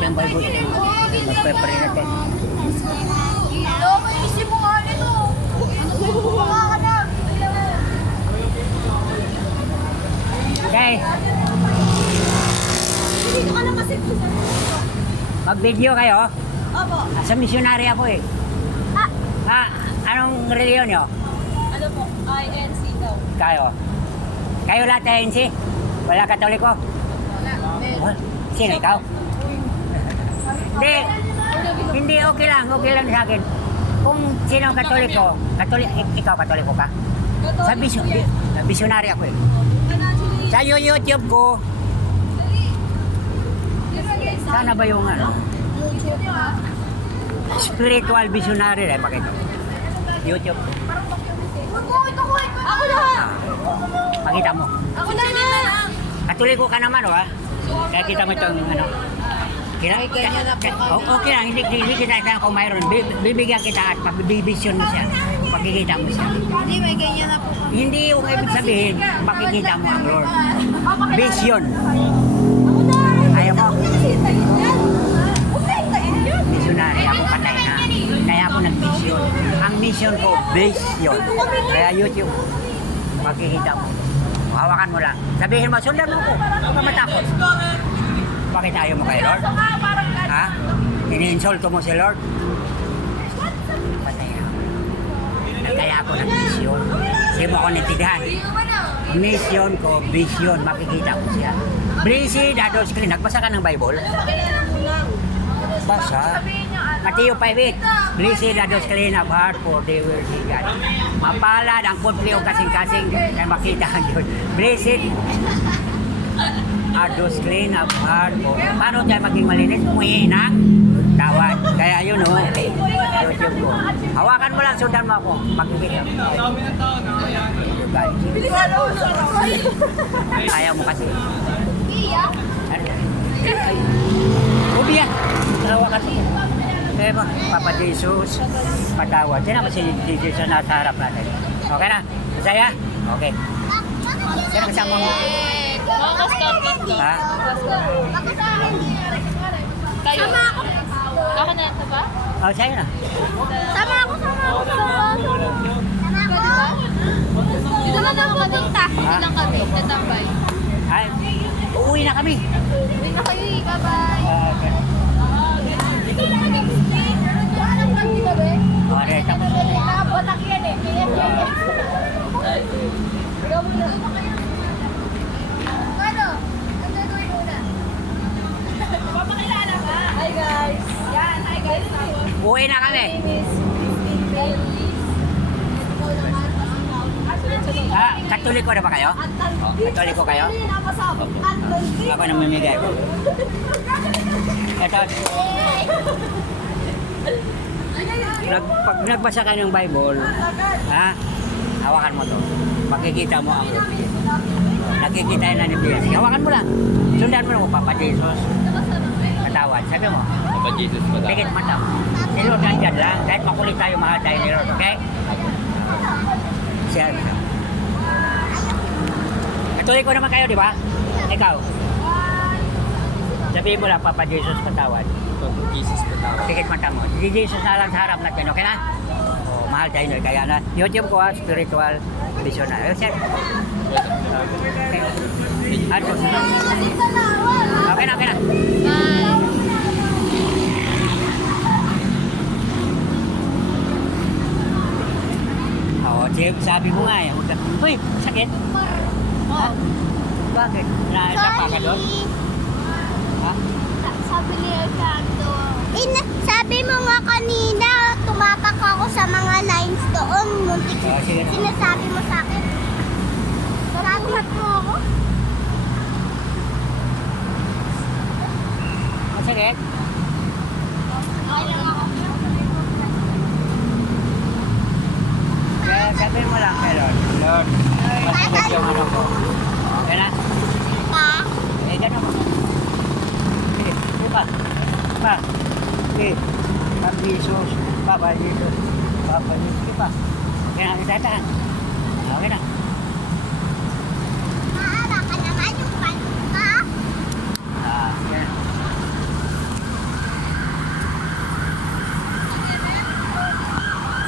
yung Bible natin. Magpe-pray natin. Isip mo nga nito. Bumaka ka na. Okay. Dito ka na kasi. Mag-video kayo. Opo. Sa missionary ako eh. Anong reliyon nyo? Ano po? INC daw. Kayo? Kayo lahat ANC? Wala Katoliko? Wala. Oh, sino ikaw? Hindi. Hindi, okay lang sa akin. Kung sino ang Katoliko, ikaw Katoliko ka? Sa missionary ako eh. Sa YouTube ko, sana ba yung ano? Spiritual visionary rin, pakita. YouTube. Ako na! Pakita mo. Ako na nga! Katoliko ka naman, oh, ha? Kaya kita mo itong, ano, okay lang, hindi kita ito kung mayroon. Bibigyan kita at pagbibisyon mo siya. Pakikita mo siya. Hindi, may ganyan na po. Hindi yung ibig sabihin, makikita mo ang Lord. Vision. Ako na! Ayaw mo? Yan. Missionary, ako patay na. Kaya ako nag-mission. Ang mission ko, vision. Kaya YouTube, makikita mo. Hawakan mo lang. Sabihin mo, sundan mo ko. Huwag ka matakot. Bakit ayaw mo kay Lord? Ha? Ini-insulto mo si Lord? Patay ako. Kaya ako nag-mission. Sige mo ako nintigahan. Mission ko, vision, makikita mo siya. Blessed are those clean. Nagbasa ka ng Bible? Basa. Matthew 5:8. Blessed are those clean of heart, for they will see God. Mapalad ang putli o kasing-kasing na makita ang Diyos. Blessed are those clean of heart. Paano tayo maging malinis? Umuwi ng tawad. Kaya yun o. YouTube ko. Hawakan mo lang, sundan mo ako. Makikita mo. Ayaw mo kasi. Ubiya. Tawa kasi. Kaya ba, Papa Jesus, patawad. Sino ba si Jesus na nasa harap natin? Okay na? Masaya? Okay. Sino kasama mo? Mga kaskamit ko. Ha? Kayo. Sama ako. Ako na ito ba? Oh, sa'yo na. Sama ako. Pwede ba? Dito lang ako mapunta. Dito lang kami. Tatambay. Ay, uuwi na kami. Uwi na kayo eh. Bye-bye. Okay. Okay, tapos. Nakabatak yan eh. Ano? Ang gagawin muna? Papakilala ka? Hi guys. Yan. Hi guys. Uuwi na kami. Katoliko na ba kayo? Katoliko kayo? Ako namimigay ko. Ito. Pag nagbasa ka ng Bible, ha? Hawakan mo to. Makikita mo ang nakikita yun na ni Bias. Hawakan mo lang. Sundan mo lang, Papa Jesus. Patawad. Sabi mo. Papa Jesus, patawad. Bigit mata mo. Si Lord nandyan lang. Kahit makulit tayo, mahal tayo ni Lord. Okay? Siya. Katuloy ko naman kayo, di ba? Ikaw. Sabihin mo lang, Papa Jesus, patawad. Papa Jesus, patawad. Bigit mata mo. Si Jesus na lang sa harap natin. Okay na? Oh, mahal tayo ni Lord. Kaya na, YouTube ko ha, spiritual visionary. Okay, ano? Okay na, okay na. Bye. Oo, sabi mo nga eh. Uy, sakit. Ha? Bakit? Napa ka doon? Ha? Sabi ni Ricardo. Sabi mo nga kanina, tumapak ako sa mga lines doon. Muntik. Sige na. Sinasabi mo sa akin. Saratuhat mo ako. Masakit? Okay lang ako. Kaya sabihin mo lang kay Lord. Lord, masakit yung ano ko. Okay na? Pa? Eh, gano'n mo. Sige, sige pa. Pa. Sige. Papa Jesus. Papa Jesus. Papa Jesus. Sige pa. Okay na, itatahan.